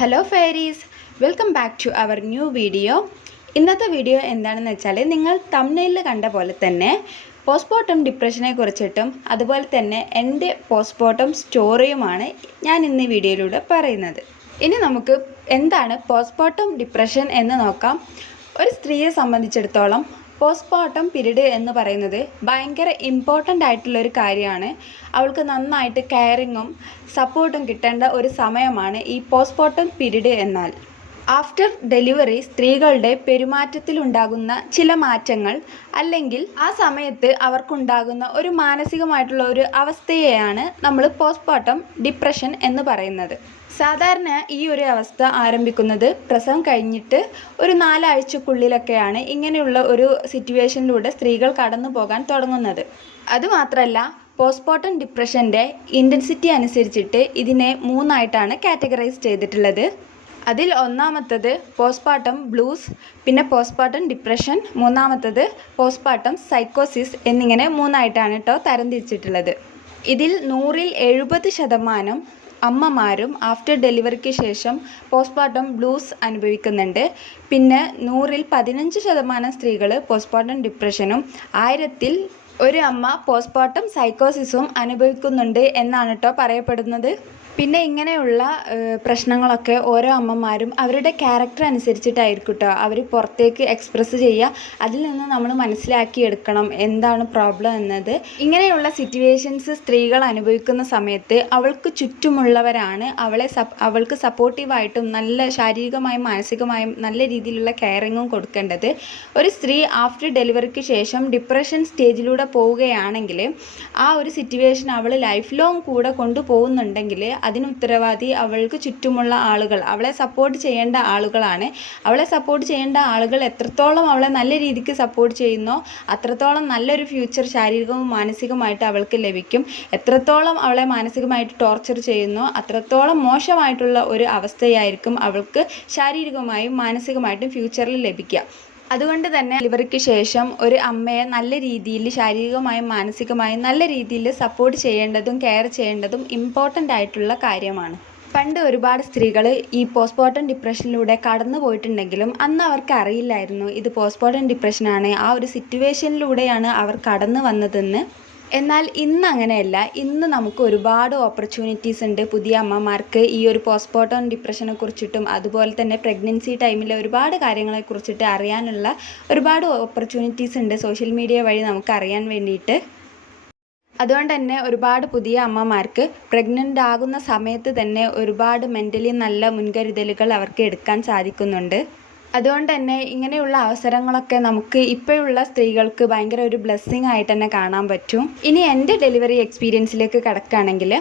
Hello fairies, welcome back to our new video. ഇന്നത്തെ video എന്താണെന്ന് വെച്ചാൽ നിങ്ങൾ തംബ്നെയിലിൽ കണ്ട പോലെ തന്നെ പോസ്റ്റ്മോർട്ടം ഡിപ്രഷനെ കുറിച്ചിട്ടും അതുപോലെ തന്നെ എൻ്റെ പോസ്റ്റ്മോർട്ടം സ്റ്റോറിയുമാണ് ഞാൻ ഇന്ന് ഈ വീഡിയോയിലൂടെ പറയുന്നത്. ഇനി നമുക്ക് എന്താണ് പോസ്റ്റ്മോർട്ടം ഡിപ്രഷൻ എന്ന് നോക്കാം. ഒരു സ്ത്രീയെ സംബന്ധിച്ചിടത്തോളം പോസ്റ്റ്മോർട്ടം പീരീഡ് എന്ന് പറയുന്നത് ഭയങ്കര ഇമ്പോർട്ടൻ്റ് ആയിട്ടുള്ളൊരു കാര്യമാണ്. അവൾക്ക് നന്നായിട്ട് കെയറിങ്ങും സപ്പോർട്ടും കിട്ടേണ്ട ഒരു സമയമാണ് ഈ പോസ്റ്റ്മോർട്ടം പീരീഡ്. എന്നാൽ ആഫ്റ്റർ ഡെലിവറി സ്ത്രീകളുടെ പെരുമാറ്റത്തിലുണ്ടാകുന്ന ചില മാറ്റങ്ങൾ അല്ലെങ്കിൽ ആ സമയത്ത് അവർക്കുണ്ടാകുന്ന ഒരു മാനസികമായിട്ടുള്ള ഒരു അവസ്ഥയെയാണ് നമ്മൾ പോസ്റ്റ്മോർട്ടം ഡിപ്രഷൻ എന്ന് പറയുന്നത്. സാധാരണ ഈ ഒരു അവസ്ഥ ആരംഭിക്കുന്നത് പ്രസവം കഴിഞ്ഞിട്ട് ഒരു 4 ആഴ്ചക്കുള്ളിലൊക്കെയാണ് ഇങ്ങനെയുള്ള ഒരു സിറ്റുവേഷനിലൂടെ സ്ത്രീകൾ കടന്നു പോകാൻ തുടങ്ങുന്നത്. അതുമാത്രമല്ല, പോസ്റ്റ്മോർട്ടം ഡിപ്രഷൻ്റെ ഇൻറ്റൻസിറ്റി അനുസരിച്ചിട്ട് ഇതിനെ 3 ആയിട്ടാണ് കാറ്റഗറൈസ് ചെയ്തിട്ടുള്ളത്. അതിൽ ഒന്നാമത്തത് പോസ്റ്റ്മോർട്ടം ബ്ലൂസ്, പിന്നെ പോസ്റ്റ്മോർട്ടം ഡിപ്രഷൻ, മൂന്നാമത്തത് പോസ്റ്റ്മോർട്ടം സൈക്കോസിസ് എന്നിങ്ങനെ 3 ആയിട്ടാണ് തരംതിരിച്ചിട്ടുള്ളത്. ഇതിൽ 100-ൽ 70% അമ്മമാരും ആഫ്റ്റർ ഡെലിവറിക്ക് ശേഷം പോസ്റ്റ്മോർട്ടം ബ്ലൂസ് അനുഭവിക്കുന്നുണ്ട്. പിന്നെ 100-ൽ 15% സ്ത്രീകൾ പോസ്റ്റ്മോർട്ടം ഡിപ്രഷനും 1000-ൽ ഒരു അമ്മ പോസ്റ്റ്മോർട്ടം സൈക്കോസിസും അനുഭവിക്കുന്നുണ്ട് എന്നാണ് പറയപ്പെടുന്നത്. പിന്നെ ഇങ്ങനെയുള്ള പ്രശ്നങ്ങളൊക്കെ ഓരോ അമ്മമാരും അവരുടെ ക്യാരക്ടർ അനുസരിച്ചിട്ടായിരിക്കും അവർ പുറത്തേക്ക് എക്സ്പ്രസ് ചെയ്യുക. അതിൽ നിന്ന് നമ്മൾ മനസ്സിലാക്കിയെടുക്കണം എന്താണ് പ്രോബ്ലം എന്നത്. ഇങ്ങനെയുള്ള സിറ്റുവേഷൻസ് സ്ത്രീകൾ അനുഭവിക്കുന്ന സമയത്ത് അവൾക്ക് ചുറ്റുമുള്ളവരാണ് അവൾക്ക് സപ്പോർട്ടീവായിട്ടും നല്ല ശാരീരികമായും മാനസികമായും നല്ല രീതിയിലുള്ള കെയറിങ്ങും കൊടുക്കേണ്ടത്. ഒരു സ്ത്രീ ആഫ്റ്റർ ഡെലിവറിക്ക് ശേഷം ഡിപ്രഷൻ സ്റ്റേജിലൂടെ പോവുകയാണെങ്കിൽ ആ ഒരു സിറ്റുവേഷൻ അവൾ ലൈഫ് ലോങ് കൂടെ കൊണ്ടുപോകുന്നുണ്ടെങ്കിൽ അതിന് ഉത്തരവാദി അവൾക്ക് ചുറ്റുമുള്ള ആളുകൾ, അവളെ സപ്പോർട്ട് ചെയ്യേണ്ട ആളുകളാണ്. അവളെ സപ്പോർട്ട് ചെയ്യേണ്ട ആളുകൾ എത്രത്തോളം അവളെ നല്ല രീതിക്ക് സപ്പോർട്ട് ചെയ്യുന്നോ അത്രത്തോളം നല്ലൊരു ഫ്യൂച്ചർ ശാരീരികവും മാനസികമായിട്ട് അവൾക്ക് ലഭിക്കും. എത്രത്തോളം അവളെ മാനസികമായിട്ട് ടോർച്ചർ ചെയ്യുന്നോ അത്രത്തോളം മോശമായിട്ടുള്ള ഒരു അവസ്ഥയായിരിക്കും അവൾക്ക് ശാരീരികമായും മാനസികമായിട്ടും ഫ്യൂച്ചറിൽ ലഭിക്കുക. അതുകൊണ്ട് തന്നെ ഡെലിവറിക്ക് ശേഷം ഒരു അമ്മയെ നല്ല രീതിയിൽ ശാരീരികമായും മാനസികമായും നല്ല രീതിയിൽ സപ്പോർട്ട് ചെയ്യേണ്ടതും കെയർ ചെയ്യേണ്ടതും ഇമ്പോർട്ടൻ്റ് ആയിട്ടുള്ള കാര്യമാണ്. പണ്ട് ഒരുപാട് സ്ത്രീകൾ ഈ പോസ്റ്റ്മോർട്ടം ഡിപ്രഷനിലൂടെ കടന്നു പോയിട്ടുണ്ടെങ്കിലും അന്ന് അവർക്ക് അറിയില്ലായിരുന്നു ഇത് പോസ്റ്റ്മോർട്ടം ഡിപ്രഷനാണ്, ആ ഒരു സിറ്റുവേഷനിലൂടെയാണ് അവർ കടന്നു വന്നതെന്ന്. എന്നാൽ ഇന്ന് അങ്ങനെയല്ല. ഇന്ന് നമുക്ക് ഒരുപാട് ഓപ്പർച്യൂണിറ്റീസ് ഉണ്ട് പുതിയ അമ്മമാർക്ക് ഈ ഒരു പോസ്റ്റ്മോർട്ടം ഡിപ്രഷനെ കുറിച്ചിട്ടും അതുപോലെ തന്നെ പ്രഗ്നൻസി ടൈമിലെ ഒരുപാട് കാര്യങ്ങളെക്കുറിച്ചിട്ട് അറിയാനുള്ള ഒരുപാട് ഓപ്പർച്യൂണിറ്റീസ് ഉണ്ട് സോഷ്യൽ മീഡിയ വഴി നമുക്ക് അറിയാൻ വേണ്ടിയിട്ട്. അതുകൊണ്ട് തന്നെ ഒരുപാട് പുതിയ അമ്മമാർക്ക് പ്രഗ്നൻ്റ് ആകുന്ന സമയത്ത് തന്നെ ഒരുപാട് മെൻ്റലി നല്ല മുൻകരുതലുകൾ അവർക്ക് എടുക്കാൻ സാധിക്കുന്നുണ്ട്. അതുകൊണ്ട് തന്നെ ഇങ്ങനെയുള്ള അവസരങ്ങളൊക്കെ നമുക്ക് ഇപ്പോഴുള്ള സ്ത്രീകൾക്ക് ഭയങ്കര ഒരു ബ്ലെസ്സിങ് ആയിട്ട് തന്നെ കാണാൻ പറ്റും. ഇനി എൻ്റെ ഡെലിവറി എക്സ്പീരിയൻസിലേക്ക് കിടക്കുകയാണെങ്കിൽ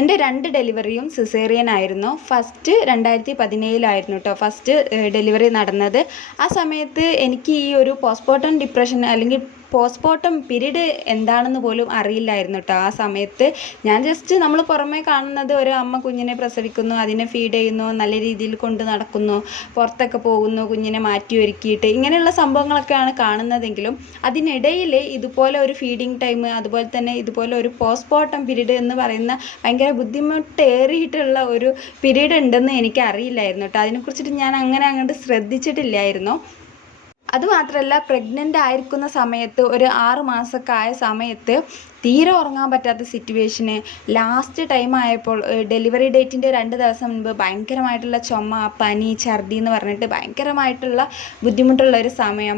എൻ്റെ 2 ഡെലിവറിയും സിസേറിയൻ ആയിരുന്നു. ഫസ്റ്റ് 2017 ഫസ്റ്റ് ഡെലിവറി നടന്നത്. ആ സമയത്ത് എനിക്ക് ഈ ഒരു പോസ്റ്റ്മോർട്ടം ഡിപ്രഷൻ അല്ലെങ്കിൽ പോസ്റ്റ്മോർട്ടം പീരീഡ് എന്താണെന്ന് പോലും അറിയില്ലായിരുന്നു ആ സമയത്ത്. ഞാൻ ജസ്റ്റ് നമ്മൾ പുറമേ കാണുന്നത് ഒരു അമ്മ കുഞ്ഞിനെ പ്രസവിക്കുന്നു, അതിനെ ഫീഡ് ചെയ്യുന്നു, നല്ല രീതിയിൽ കൊണ്ട് നടക്കുന്നു, പുറത്തൊക്കെ പോകുന്നു, കുഞ്ഞിനെ മാറ്റി ഒരുക്കിയിട്ട് ഇങ്ങനെയുള്ള സംഭവങ്ങളൊക്കെയാണ് കാണുന്നതെങ്കിലും അതിനിടയിൽ ഇതുപോലെ ഒരു ഫീഡിങ് ടൈം അതുപോലെ തന്നെ ഇതുപോലെ ഒരു പോസ്റ്റ്മോർട്ടം പീരീഡ് എന്ന് പറയുന്ന ഭയങ്കര ബുദ്ധിമുട്ടേറിയിട്ടുള്ള ഒരു പീരീഡ് ഉണ്ടെന്ന് എനിക്ക് അറിയില്ലായിരുന്നു അതിനെക്കുറിച്ചിട്ട് ഞാൻ അങ്ങനെ അങ്ങോട്ട് ശ്രദ്ധിച്ചിട്ടില്ലായിരുന്നു. അതുമാത്രമല്ല, പ്രഗ്നൻ്റ് ആയിരിക്കുന്ന സമയത്ത് ഒരു 6 മാസമൊക്കെ ആയ സമയത്ത് തീരെ ഉറങ്ങാൻ പറ്റാത്ത സിറ്റുവേഷന്. ലാസ്റ്റ് ടൈം ആയപ്പോൾ ഡെലിവറി ഡേറ്റിൻ്റെ 2 ദിവസം മുൻപ് ഭയങ്കരമായിട്ടുള്ള ചുമ, പനി, ഛർദി എന്ന് പറഞ്ഞിട്ട് ഭയങ്കരമായിട്ടുള്ള ബുദ്ധിമുട്ടുള്ള ഒരു സമയം.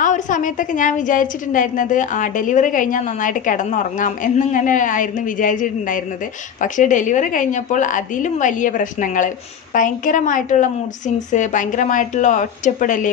ആ ഒരു സമയത്തൊക്കെ ഞാൻ വിചാരിച്ചിട്ടുണ്ടായിരുന്നത് ഡെലിവറി കഴിഞ്ഞാൽ നന്നായിട്ട് കിടന്നുറങ്ങാം എന്നിങ്ങനെ ആയിരുന്നു വിചാരിച്ചിട്ടുണ്ടായിരുന്നത്. പക്ഷേ ഡെലിവറി കഴിഞ്ഞപ്പോൾ അതിലും വലിയ പ്രശ്നങ്ങൾ, ഭയങ്കരമായിട്ടുള്ള മൂഡ് സ്വിങ്സ്, ഭയങ്കരമായിട്ടുള്ള ഒറ്റപ്പെടൽ,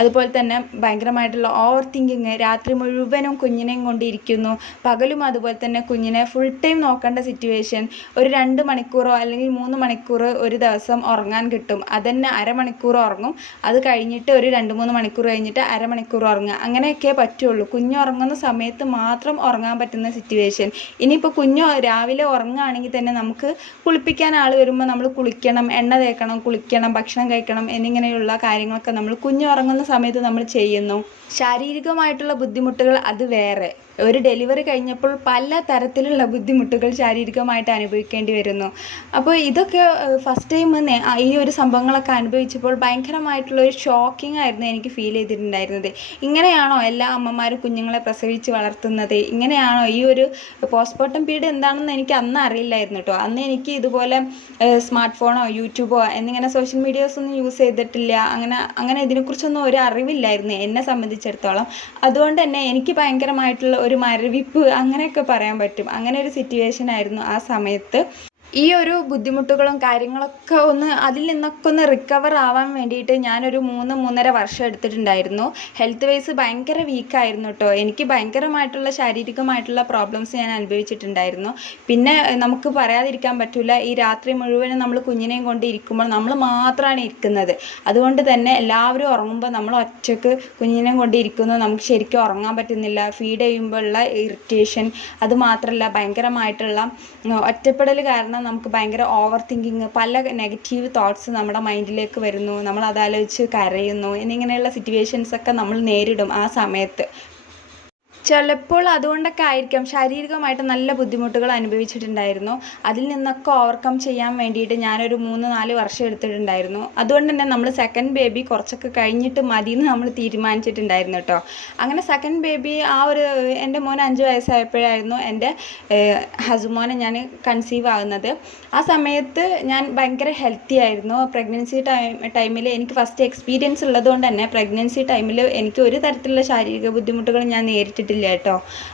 അതുപോലെ തന്നെ ഭയങ്കരമായിട്ടുള്ള ഓവർ തിങ്കിങ്. രാത്രി മുഴുവനും കുഞ്ഞിനെയും കൊണ്ടിരിക്കുന്നു, പകലും അതുപോലെ തന്നെ കുഞ്ഞിനെ ഫുൾ ടൈം നോക്കേണ്ട സിറ്റുവേഷൻ. ഒരു 2 മണിക്കൂറോ അല്ലെങ്കിൽ 3 മണിക്കൂർ ഒരു ദിവസം ഉറങ്ങാൻ കിട്ടും. അതന്നെ അരമണിക്കൂർ ഉറങ്ങും, അത് കഴിഞ്ഞിട്ട് ഒരു 2-3 മണിക്കൂർ കഴിഞ്ഞിട്ട് അരമണിക്കൂർ ഉറങ്ങുക, അങ്ങനെയൊക്കെ പറ്റുള്ളൂ. കുഞ്ഞ് ഉറങ്ങുന്ന സമയത്ത് മാത്രം ഉറങ്ങാൻ പറ്റുന്ന സിറ്റുവേഷൻ. ഇനിയിപ്പോൾ കുഞ്ഞ് രാവിലെ ഉറങ്ങുകയാണെങ്കിൽ തന്നെ നമുക്ക് കുളിപ്പിക്കാൻ ആൾ വരുമ്പോൾ നമ്മൾ കുളിക്കണം, എണ്ണ തേക്കണം, കുളിക്കണം, ഭക്ഷണം കഴിക്കണം എന്നിങ്ങനെയുള്ള കാര്യങ്ങളൊക്കെ നമ്മൾ കുഞ്ഞ് ഉറങ്ങുന്ന സമയത്ത് നമ്മൾ ചെയ്യുന്നു. ശാരീരികമായിട്ടുള്ള ബുദ്ധിമുട്ടുകൾ അത് വേറെ. ഒരു ഡെലിവറി കഴിഞ്ഞപ്പോൾ പല തരത്തിലുള്ള ബുദ്ധിമുട്ടുകൾ ശാരീരികമായിട്ട് അനുഭവിക്കേണ്ടി വരുന്നു. അപ്പോൾ ഇതൊക്കെ ഫസ്റ്റ് ടൈം ഈ ഒരു സംഭവങ്ങളൊക്കെ അനുഭവിച്ചപ്പോൾ ഭയങ്കരമായിട്ടുള്ള ഒരു ഷോക്കിംഗ് ആയിരുന്നു എനിക്ക് ഫീൽ ചെയ്തിട്ടുണ്ടായിരുന്നത്. ഇങ്ങനെയാണോ എല്ലാ അമ്മമാരും കുഞ്ഞുങ്ങളെ പ്രസവിച്ച് വളർത്തുന്നത്? ഇങ്ങനെയാണോ ഈ ഒരു പോസ്റ്റ്മോർട്ടം പീരീഡ് എന്താണെന്ന് എനിക്ക് അന്ന് അറിയില്ലായിരുന്നു കേട്ടോ. അന്ന് എനിക്ക് ഇതുപോലെ സ്മാർട്ട് ഫോണോ യൂട്യൂബോ എന്നിങ്ങനെ സോഷ്യൽ മീഡിയാസ് ഒന്നും യൂസ് ചെയ്തിട്ടില്ല. അങ്ങനെ ഇതിനെക്കുറിച്ചൊന്നും ഒരു അറിവില്ലായിരുന്നു എന്നെ സംബന്ധിച്ചിടത്തോളം. അതുകൊണ്ട് തന്നെ എനിക്ക് ഭയങ്കരമായിട്ടുള്ള ഒരു മരവിപ്പ് അങ്ങനെയൊക്കെ പറയാൻ പറ്റും. അങ്ങനെ ഒരു സിറ്റുവേഷൻ ആയിരുന്നു ആ സമയത്ത്. ഈ ഒരു ബുദ്ധിമുട്ടുകളും കാര്യങ്ങളൊക്കെ അതിൽ നിന്നൊക്കെ റിക്കവർ ആവാൻ വേണ്ടിയിട്ട് ഞാനൊരു 3-3.5 വർഷം എടുത്തിട്ടുണ്ടായിരുന്നു. ഹെൽത്ത് വൈസ് ഭയങ്കര വീക്കായിരുന്നു കേട്ടോ. എനിക്ക് ഭയങ്കരമായിട്ടുള്ള ശാരീരികമായിട്ടുള്ള പ്രോബ്ലംസ് ഞാൻ അനുഭവിച്ചിട്ടുണ്ടായിരുന്നു. പിന്നെ നമുക്ക് പറയാതിരിക്കാൻ പറ്റില്ല, ഈ രാത്രി മുഴുവനും നമ്മൾ കുഞ്ഞിനെയും കൊണ്ട് ഇരിക്കുമ്പോൾ നമ്മൾ മാത്രമാണ് ഇരിക്കുന്നത്. അതുകൊണ്ട് തന്നെ എല്ലാവരും ഉറങ്ങുമ്പോൾ നമ്മൾ ഒറ്റയ്ക്ക് കുഞ്ഞിനെയും കൊണ്ട് ഇരിക്കുന്നു. നമുക്ക് ശരിക്കും ഉറങ്ങാൻ പറ്റുന്നില്ല. ഫീഡ് ചെയ്യുമ്പോഴുള്ള ഇറിറ്റേഷൻ, അതുമാത്രമല്ല ഭയങ്കരമായിട്ടുള്ള ഒറ്റപ്പെടൽ കാരണം നമുക്ക് ഭയങ്കര ഓവർ തിങ്കിങ്, പല നെഗറ്റീവ് തോട്ട്സ് നമ്മുടെ മൈൻഡിലേക്ക് വരുന്നു. നമ്മൾ അതാലോചിച്ച് കരയുന്നു. എന്നിങ്ങനെയുള്ള സിറ്റുവേഷൻസൊക്കെ നമ്മൾ നേരിടും ആ സമയത്ത്. ചിലപ്പോൾ അതുകൊണ്ടൊക്കെ ആയിരിക്കാം ശാരീരികമായിട്ട് നല്ല ബുദ്ധിമുട്ടുകൾ അനുഭവിച്ചിട്ടുണ്ടായിരുന്നു. അതിൽ നിന്നൊക്കെ ഓവർകം ചെയ്യാൻ വേണ്ടിയിട്ട് ഞാനൊരു 3-4 വർഷം എടുത്തിട്ടുണ്ടായിരുന്നു. അതുകൊണ്ട് തന്നെ നമ്മൾ സെക്കൻഡ് ബേബി കുറച്ചൊക്കെ കഴിഞ്ഞിട്ട് മതി എന്ന് നമ്മൾ തീരുമാനിച്ചിട്ടുണ്ടായിരുന്നു കേട്ടോ. അങ്ങനെ സെക്കൻഡ് ബേബി എൻ്റെ മോന് 5 വയസ്സായപ്പോഴായിരുന്നു എൻ്റെ ഹസുമോനെ ഞാൻ കൺസീവ് ആകുന്നത്. ആ സമയത്ത് ഞാൻ ഭയങ്കര ഹെൽത്തി ആയിരുന്നു. പ്രഗ്നൻസി ടൈമിൽ എനിക്ക് ഫസ്റ്റ് എക്സ്പീരിയൻസ് ഉള്ളതുകൊണ്ട് തന്നെ പ്രഗ്നൻസി ടൈമിൽ എനിക്ക് ഒരു തരത്തിലുള്ള ശാരീരിക ബുദ്ധിമുട്ടുകൾ ഞാൻ നേരിട്ടിട്ടില്ല കേട്ടോ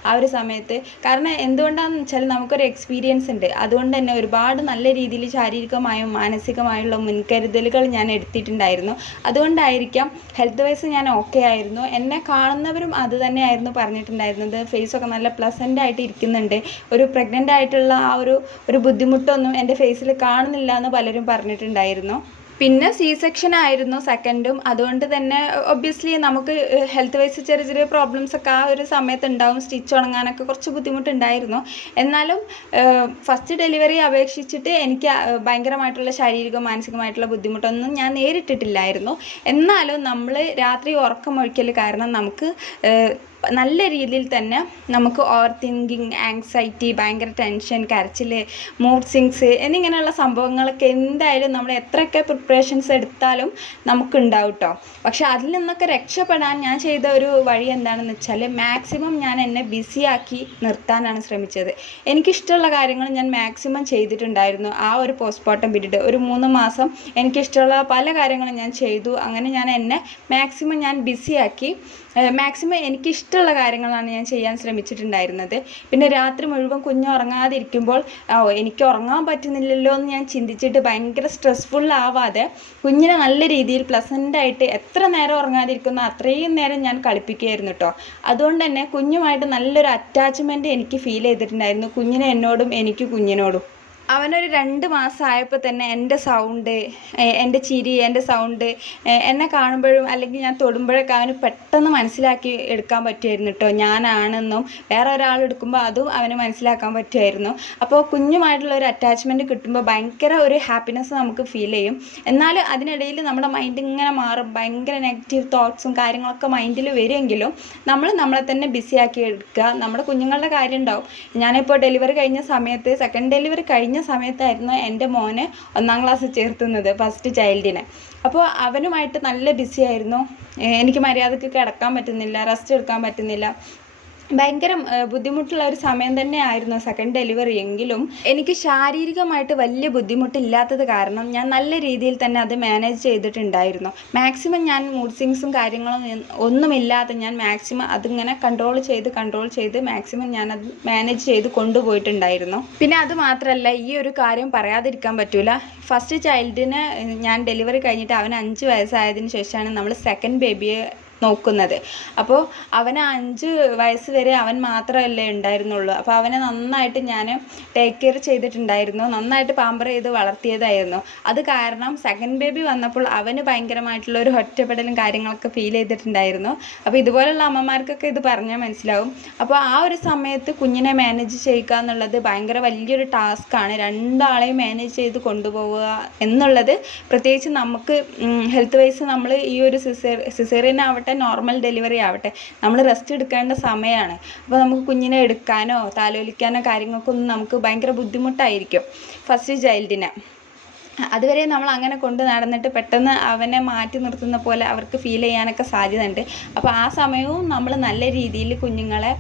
ആ ഒരു സമയത്ത്. കാരണം എന്തുകൊണ്ടാണെന്ന് വെച്ചാൽ നമുക്കൊരു എക്സ്പീരിയൻസ് ഉണ്ട്. അതുകൊണ്ട് തന്നെ ഒരുപാട് നല്ല രീതിയിൽ ശാരീരികമായും മാനസികമായുള്ള മുൻകരുതലുകൾ ഞാൻ എടുത്തിട്ടുണ്ടായിരുന്നു. അതുകൊണ്ടായിരിക്കാം ഹെൽത്ത് വൈസ് ഞാൻ ഓക്കെ ആയിരുന്നു. എന്നെ കാണുന്നവരും അത് തന്നെയായിരുന്നു പറഞ്ഞിട്ടുണ്ടായിരുന്നത്. ഫേസൊക്കെ നല്ല പ്ലസൻ്റ് ആയിട്ട് ഇരിക്കുന്നുണ്ട്, ഒരു പ്രഗ്നൻ്റ് ആയിട്ടുള്ള ആ ഒരു ബുദ്ധിമുട്ടൊന്നും എൻ്റെ ഫേസിൽ കാണുന്നില്ല എന്ന് പലരും പറഞ്ഞിട്ടുണ്ടായിരുന്നു. പിന്നെ സെക്ഷൻ ആയിരുന്നു സെക്കൻഡും. അതുകൊണ്ട് തന്നെ ഒബ്വിയസ്ലി നമുക്ക് ഹെൽത്ത് വൈസ് ചെറിയ ചെറിയ പ്രോബ്ലംസ് ഒക്കെ ആ ഒരു സമയത്ത് ഉണ്ടാവും. സ്റ്റിച്ച് ഉണങ്ങാനൊക്കെ കുറച്ച് ബുദ്ധിമുട്ടുണ്ടായിരുന്നു. എന്നാലും ഫസ്റ്റ് ഡെലിവറി അപേക്ഷിച്ചിട്ട് എനിക്ക് ഭയങ്കരമായിട്ടുള്ള ശാരീരിക മാനസികമായിട്ടുള്ള ബുദ്ധിമുട്ടൊന്നും ഞാൻ നേരിട്ടിട്ടില്ലായിരുന്നു. എന്നാലും നമ്മൾ രാത്രി ഉറക്കമൊഴിക്കൽ കാരണം നമുക്ക് നല്ല രീതിയിൽ തന്നെ നമുക്ക് ഓവർ തിങ്കിങ്, ആങ്സൈറ്റി, ഭയങ്കര ടെൻഷൻ, കരച്ചിൽ, മൂഡ് സ്വിങ്സ് എന്നിങ്ങനെയുള്ള സംഭവങ്ങളൊക്കെ എന്തായാലും നമ്മൾ എത്രയൊക്കെ പ്രിപ്പറേഷൻസ് എടുത്താലും നമുക്കുണ്ടാവും കേട്ടോ. പക്ഷെ അതിൽ നിന്നൊക്കെ രക്ഷപ്പെടാൻ ഞാൻ ചെയ്ത ഒരു വഴി എന്താണെന്ന് വെച്ചാൽ മാക്സിമം ഞാൻ എന്നെ ബിസിയാക്കി നിർത്താനാണ് ശ്രമിച്ചത്. എനിക്കിഷ്ടമുള്ള കാര്യങ്ങൾ ഞാൻ മാക്സിമം ചെയ്തിട്ടുണ്ടായിരുന്നു. ആ ഒരു പോസ്റ്റ്മോർട്ടം പീരീഡ് ഒരു 3 മാസം എനിക്കിഷ്ടമുള്ള പല കാര്യങ്ങളും ഞാൻ ചെയ്തു. അങ്ങനെ ഞാൻ എന്നെ മാക്സിമം ഞാൻ ബിസിയാക്കി. മാക്സിമം എനിക്കിഷ്ടമുള്ള കാര്യങ്ങളാണ് ഞാൻ ചെയ്യാൻ ശ്രമിച്ചിട്ടുണ്ടായിരുന്നത്. പിന്നെ രാത്രി മുഴുവൻ കുഞ്ഞ് ഉറങ്ങാതിരിക്കുമ്പോൾ എനിക്ക് ഉറങ്ങാൻ പറ്റുന്നില്ലല്ലോ എന്ന് ഞാൻ ചിന്തിച്ചിട്ട് ഭയങ്കര സ്ട്രെസ്ഫുൾ ആവാതെ കുഞ്ഞിനെ നല്ല രീതിയിൽ പ്ലസൻ്റായിട്ട് എത്ര നേരം ഉറങ്ങാതിരിക്കുന്നോ അത്രയും നേരം ഞാൻ കളിപ്പിക്കുകയായിരുന്നു കേട്ടോ. അതുകൊണ്ട് തന്നെ കുഞ്ഞുമായിട്ട് നല്ലൊരു അറ്റാച്ച്മെൻറ്റ് എനിക്ക് ഫീൽ ചെയ്തിട്ടുണ്ടായിരുന്നു, കുഞ്ഞിനെ എന്നോടും എനിക്ക് കുഞ്ഞിനോടും. അവനൊരു 2 മാസം ആയപ്പോൾ തന്നെ എൻ്റെ സൗണ്ട്, എൻ്റെ ചിരി, എൻ്റെ സൗണ്ട് എന്നെ കാണുമ്പോഴും അല്ലെങ്കിൽ ഞാൻ തൊടുമ്പോഴൊക്കെ അവന് പെട്ടെന്ന് മനസ്സിലാക്കി എടുക്കാൻ പറ്റുമായിരുന്നു കേട്ടോ ഞാനാണെന്നും. വേറെ ഒരാൾ എടുക്കുമ്പോൾ അതും അവന് മനസ്സിലാക്കാൻ പറ്റുമായിരുന്നു. അപ്പോൾ കുഞ്ഞുമായിട്ടുള്ള ഒരു അറ്റാച്ച്മെൻറ്റ് കിട്ടുമ്പോൾ ഭയങ്കര ഒരു ഹാപ്പിനെസ് നമുക്ക് ഫീൽ ചെയ്യും. എന്നാലും അതിനിടയിൽ നമ്മുടെ മൈൻഡ് ഇങ്ങനെ മാറും. ഭയങ്കര നെഗറ്റീവ് തോട്ട്സും കാര്യങ്ങളൊക്കെ മൈൻഡിൽ വരുമെങ്കിലും നമ്മൾ നമ്മളെ തന്നെ ബിസിയാക്കി എടുക്കുക. നമ്മുടെ കുഞ്ഞുങ്ങളുടെ കാര്യം ഉണ്ടാവും. ഞാനിപ്പോൾ ഡെലിവറി കഴിഞ്ഞ സമയത്ത്, സെക്കൻഡ് ഡെലിവറി കഴിഞ്ഞ സമയത്തായിരുന്നു എൻ്റെ മോനെ 1ാം ക്ലാസ്സിൽ ചേർത്തുന്നത്, ഫസ്റ്റ് ചൈൽഡിനെ. അപ്പോൾ അവനുമായിട്ട് നല്ല ബിസി ആയിരുന്നു. എനിക്ക് മര്യാദയ്ക്ക് കിടക്കാൻ പറ്റുന്നില്ല, റെസ്റ്റ് എടുക്കാൻ പറ്റുന്നില്ല. ഭയങ്കര ബുദ്ധിമുട്ടുള്ള ഒരു സമയം തന്നെ ആയിരുന്നു സെക്കൻഡ് ഡെലിവറി. എങ്കിലും എനിക്ക് ശാരീരികമായിട്ട് വലിയ ബുദ്ധിമുട്ടില്ലാത്തത് കാരണം ഞാൻ നല്ല രീതിയിൽ തന്നെ അത് മാനേജ് ചെയ്തിട്ടുണ്ടായിരുന്നു. മാക്സിമം ഞാൻ മൂഡ് സ്വിങ്സും കാര്യങ്ങളും ഒന്നുമില്ലാതെ ഞാൻ മാക്സിമം അതിങ്ങനെ കൺട്രോൾ ചെയ്ത് മാക്സിമം ഞാനത് മാനേജ് ചെയ്ത് കൊണ്ടുപോയിട്ടുണ്ടായിരുന്നു. പിന്നെ അത് മാത്രമല്ല, ഈ ഒരു കാര്യം പറയാതിരിക്കാൻ പറ്റില്ല. ഫസ്റ്റ് ചൈൽഡിന് ഞാൻ ഡെലിവറി കഴിഞ്ഞിട്ട് അവന് 5 വയസ്സായതിനു ശേഷമാണ് നമ്മൾ സെക്കൻഡ് ബേബിയെ നോക്കുന്നത്. അപ്പോൾ അവന് 5 വയസ്സ് വരെ അവൻ മാത്രമല്ലേ ഉണ്ടായിരുന്നുള്ളൂ. അപ്പോൾ അവനെ നന്നായിട്ട് ഞാൻ ടേക്ക് കെയർ ചെയ്തിട്ടുണ്ടായിരുന്നു, നന്നായിട്ട് പാമ്പർ ചെയ്ത് വളർത്തിയതായിരുന്നു. അത് കാരണം സെക്കൻഡ് ബേബി വന്നപ്പോൾ അവന് ഭയങ്കരമായിട്ടുള്ള ഒരു ഒറ്റപ്പെടലും കാര്യങ്ങളൊക്കെ ഫീൽ ചെയ്തിട്ടുണ്ടായിരുന്നു. അപ്പോൾ ഇതുപോലുള്ള അമ്മമാർക്കൊക്കെ ഇത് പറഞ്ഞാൽ മനസ്സിലാവും. അപ്പോൾ ആ ഒരു സമയത്ത് കുഞ്ഞിനെ മാനേജ് ചെയ്യുക എന്നുള്ളത് ഭയങ്കര വലിയൊരു ടാസ്ക്കാണ്. 2 ആളെയും മാനേജ് ചെയ്ത് കൊണ്ടുപോവുക എന്നുള്ളത്, പ്രത്യേകിച്ച് നമുക്ക് ഹെൽത്ത് വൈസ് നമ്മൾ ഈ ഒരു സിസേറിയൻ ആവട്ടെ ആവട്ടെ നോർമൽ ഡെലിവറി ആവട്ടെ, നമ്മൾ റെസ്റ്റ് എടുക്കേണ്ട സമയമാണ്. അപ്പോൾ നമുക്ക് കുഞ്ഞിനെ എടുക്കാനോ താലോലിക്കാനോ കാര്യങ്ങൾക്കൊന്നും നമുക്ക് ഭയങ്കര ബുദ്ധിമുട്ടായിരിക്കും ഫസ്റ്റ് ചൈൽഡിനെ. അതുവരെ നമ്മൾ അങ്ങനെ കൊണ്ട് നടന്നിട്ട് പെട്ടെന്ന് അവനെ മാറ്റി നിർത്തുന്ന പോലെ അവർക്ക് ഫീൽ ചെയ്യാനൊക്കെ സാധ്യതയുണ്ട്. അപ്പോൾ ആ സമയവും നമ്മൾ നല്ല രീതിയിൽ കുഞ്ഞുങ്ങളെ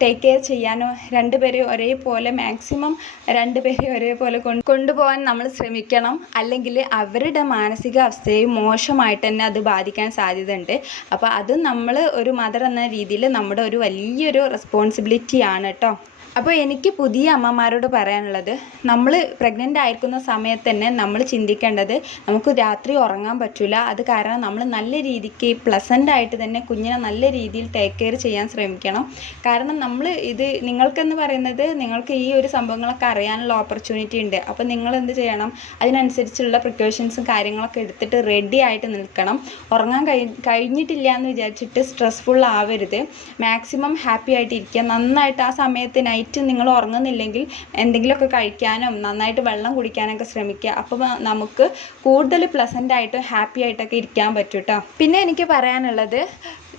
ടേക്ക് കെയർ ചെയ്യാനോ രണ്ടുപേരെയും ഒരേപോലെ മാക്സിമം രണ്ടുപേരെയും ഒരേപോലെ കൊണ്ടുപോകാൻ നമ്മൾ ശ്രമിക്കണം. അല്ലെങ്കിൽ അവരുടെ മാനസികാവസ്ഥയും മോശമായിട്ട് തന്നെ അത് ബാധിക്കാൻ സാധ്യതയുണ്ട്. അപ്പോൾ അത് നമ്മൾ ഒരു മദർ എന്ന രീതിയിൽ നമ്മുടെ ഒരു വലിയൊരു റെസ്പോൺസിബിലിറ്റിയാണ് കേട്ടോ. അപ്പോൾ എനിക്ക് പുതിയ അമ്മമാരോട് പറയാനുള്ളത്, നമ്മൾ പ്രഗ്നൻ്റ് ആയിരിക്കുന്ന സമയത്ത് തന്നെ നമ്മൾ ചിന്തിക്കേണ്ടത് നമുക്ക് രാത്രി ഉറങ്ങാൻ പറ്റില്ല. അത് കാരണം നമ്മൾ നല്ല രീതിക്ക് പ്ലസൻ്റായിട്ട് തന്നെ കുഞ്ഞിനെ നല്ല രീതിയിൽ ടേക്ക് കെയർ ചെയ്യാൻ ശ്രമിക്കണം. കാരണം നമ്മൾ ഇത് നിങ്ങൾക്കെന്ന് പറയുന്നത് നിങ്ങൾക്ക് ഈ ഒരു സംഭവങ്ങളൊക്കെ അറിയാനുള്ള ഓപ്പർച്യൂണിറ്റി ഉണ്ട്. അപ്പോൾ നിങ്ങൾ എന്ത് ചെയ്യണം, അതിനനുസരിച്ചുള്ള പ്രിക്കോഷൻസും കാര്യങ്ങളൊക്കെ എടുത്തിട്ട് റെഡി ആയിട്ട് നിൽക്കണം. ഉറങ്ങാൻ കഴിഞ്ഞിട്ടില്ല എന്ന് വിചാരിച്ചിട്ട് സ്ട്രെസ്ഫുൾ ആവരുത്. മാക്സിമം ഹാപ്പി ആയിട്ടിരിക്കുക. നന്നായിട്ട് ആ സമയത്ത് നൈറ്റ് നിങ്ങൾ ഉറങ്ങുന്നില്ലെങ്കിൽ എന്തെങ്കിലുമൊക്കെ കഴിക്കാനും നന്നായിട്ട് വെള്ളം കുടിക്കാനൊക്കെ ശ്രമിക്കുക. അപ്പോൾ നമുക്ക് കൂടുതൽ പ്ലസൻ്റ് ആയിട്ടും ഹാപ്പി ആയിട്ടൊക്കെ ഇരിക്കാൻ പറ്റും കേട്ടോ. പിന്നെ എനിക്ക് പറയാനുള്ളത്,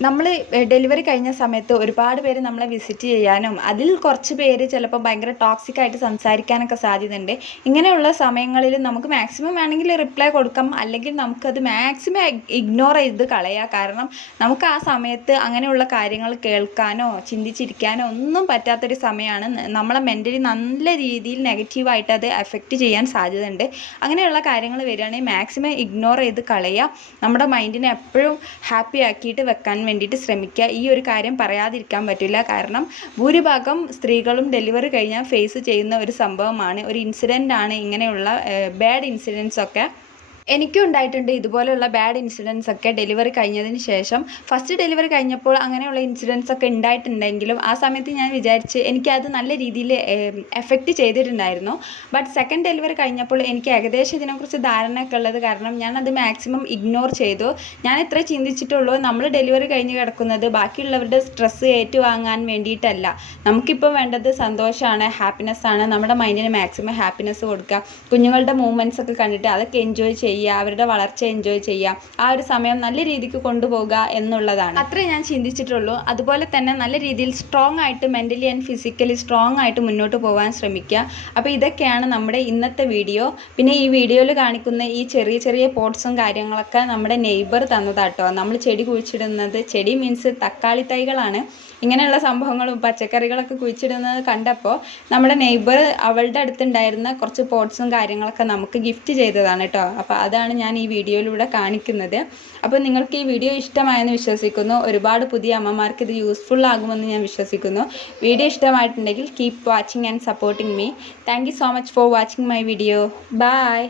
നമ്മൾ ഡെലിവറി കഴിഞ്ഞ സമയത്ത് ഒരുപാട് പേര് നമ്മളെ വിസിറ്റ് ചെയ്യാനും അതിൽ കുറച്ച് പേര് ചിലപ്പോൾ ഭയങ്കര ടോക്സിക് ആയിട്ട് സംസാരിക്കാനൊക്കെ സാധ്യതയുണ്ട്. ഇങ്ങനെയുള്ള സമയങ്ങളിൽ നമുക്ക് മാക്സിമം വേണമെങ്കിൽ റിപ്ലൈ കൊടുക്കാം, അല്ലെങ്കിൽ നമുക്കത് മാക്സിമം ഇഗ്നോർ ചെയ്ത് കളയുക. കാരണം നമുക്ക് ആ സമയത്ത് അങ്ങനെയുള്ള കാര്യങ്ങൾ കേൾക്കാനോ ചിന്തിച്ചിരിക്കാനോ ഒന്നും പറ്റാത്തൊരു സമയമാണ്. നമ്മളെ മെൻ്റലി നല്ല രീതിയിൽ നെഗറ്റീവായിട്ട് അത് എഫക്റ്റ് ചെയ്യാൻ സാധ്യതയുണ്ട്. അങ്ങനെയുള്ള കാര്യങ്ങൾ വരികയാണെങ്കിൽ മാക്സിമം ഇഗ്നോർ ചെയ്ത് കളയുക. നമ്മുടെ മൈൻഡിനെ എപ്പോഴും ഹാപ്പി ആക്കിയിട്ട് വെക്കാൻ വേണ്ടിയിട്ട് ശ്രമിക്കുക. ഈ ഒരു കാര്യം പറയാതിരിക്കാൻ പറ്റില്ല. കാരണം ഭൂരിഭാഗം സ്ത്രീകളും ഡെലിവറി കഴിഞ്ഞാൽ ഫേസ് ചെയ്യുന്ന ഒരു സംഭവമാണ്, ഒരു ഇൻസിഡൻ്റ് ആണ് ഇങ്ങനെയുള്ള ബാഡ് ഇൻസിഡൻസ് ഒക്കെ. എനിക്കും ഉണ്ടായിട്ടുണ്ട് ഇതുപോലെയുള്ള ബാഡ് ഇൻസിഡൻസ് ഒക്കെ ഡെലിവറി കഴിഞ്ഞതിന് ശേഷം. ഫസ്റ്റ് ഡെലിവറി കഴിഞ്ഞപ്പോൾ അങ്ങനെയുള്ള ഇൻസിഡൻസ് ഒക്കെ ഉണ്ടായിട്ടുണ്ടെങ്കിലും ആ സമയത്ത് ഞാൻ വിചാരിച്ച് എനിക്കത് നല്ല രീതിയിൽ എഫക്റ്റ് ചെയ്തിട്ടുണ്ടായിരുന്നു. ബട്ട് സെക്കൻഡ് ഡെലിവറി കഴിഞ്ഞപ്പോൾ എനിക്ക് ഏകദേശം ഇതിനെക്കുറിച്ച് ധാരണയൊക്കെ ഉള്ളത് കാരണം ഞാനത് മാക്സിമം ഇഗ്നോർ ചെയ്തു. ഞാൻ ഇത്രേ ചിന്തിച്ചിട്ടുള്ളൂ, നമ്മൾ ഡെലിവറി കഴിഞ്ഞ് കിടക്കുന്നത് ബാക്കിയുള്ളവരുടെ സ്ട്രെസ്സ് ഏറ്റുവാങ്ങാൻ വേണ്ടിയിട്ടല്ല. നമുക്കിപ്പോൾ വേണ്ടത് സന്തോഷമാണ്, ഹാപ്പിനെസ്സാണ്. നമ്മുടെ മൈൻഡിന് മാക്സിമം ഹാപ്പിനെസ് കൊടുക്കുക. കുഞ്ഞുങ്ങളുടെ മൂവ്മെൻറ്റ്സ് ഒക്കെ കണ്ടിട്ട് അതൊക്കെ എൻജോയ് ചെയ്യുക, അവരുടെ വളർച്ച എൻജോയ് ചെയ്യുക, ആ ഒരു സമയം നല്ല രീതിക്ക് കൊണ്ടുപോകുക എന്നുള്ളതാണ്. അത്രേ ഞാൻ ചിന്തിച്ചിട്ടുള്ളൂ. അതുപോലെ തന്നെ നല്ല രീതിയിൽ സ്ട്രോങ് ആയിട്ട് മെൻ്റലി ആൻഡ് ഫിസിക്കലി സ്ട്രോങ് ആയിട്ട് മുന്നോട്ട് പോകാൻ ശ്രമിക്കുക. അപ്പോൾ ഇതൊക്കെയാണ് നമ്മുടെ ഇന്നത്തെ വീഡിയോ. പിന്നെ ഈ വീഡിയോയിൽ കാണിക്കുന്ന ഈ ചെറിയ ചെറിയ പോട്ട്സും കാര്യങ്ങളൊക്കെ നമ്മുടെ നെയ്ബർ തന്നതാട്ടോ. നമ്മൾ ചെടി കുഴിച്ചിടുന്നത്, ചെടി മീൻസ് തക്കാളി തൈകളാണ്. ഇങ്ങനെയുള്ള സംഭവങ്ങളും പച്ചക്കറികളൊക്കെ കുഴിച്ചിടുന്നത് കണ്ടപ്പോൾ നമ്മുടെ നെയ്ബർ അവളുടെ അടുത്തുണ്ടായിരുന്ന കുറച്ച് പോട്ട്സും കാര്യങ്ങളൊക്കെ നമുക്ക് ഗിഫ്റ്റ് ചെയ്തതാണ് കേട്ടോ. അപ്പോൾ അതാണ് ഞാൻ ഈ വീഡിയോയിലൂടെ കാണിക്കുന്നത്. അപ്പോൾ നിങ്ങൾക്ക് ഈ വീഡിയോ ഇഷ്ടമായെന്ന് വിശ്വസിക്കുന്നു. ഒരുപാട് പുതിയ അമ്മമാർക്ക് ഇത് യൂസ്ഫുൾ ആകുമെന്ന് ഞാൻ വിശ്വസിക്കുന്നു. വീഡിയോ ഇഷ്ടമായിട്ടുണ്ടെങ്കിൽ keep watching and supporting me. Thank you so much for watching my video. By.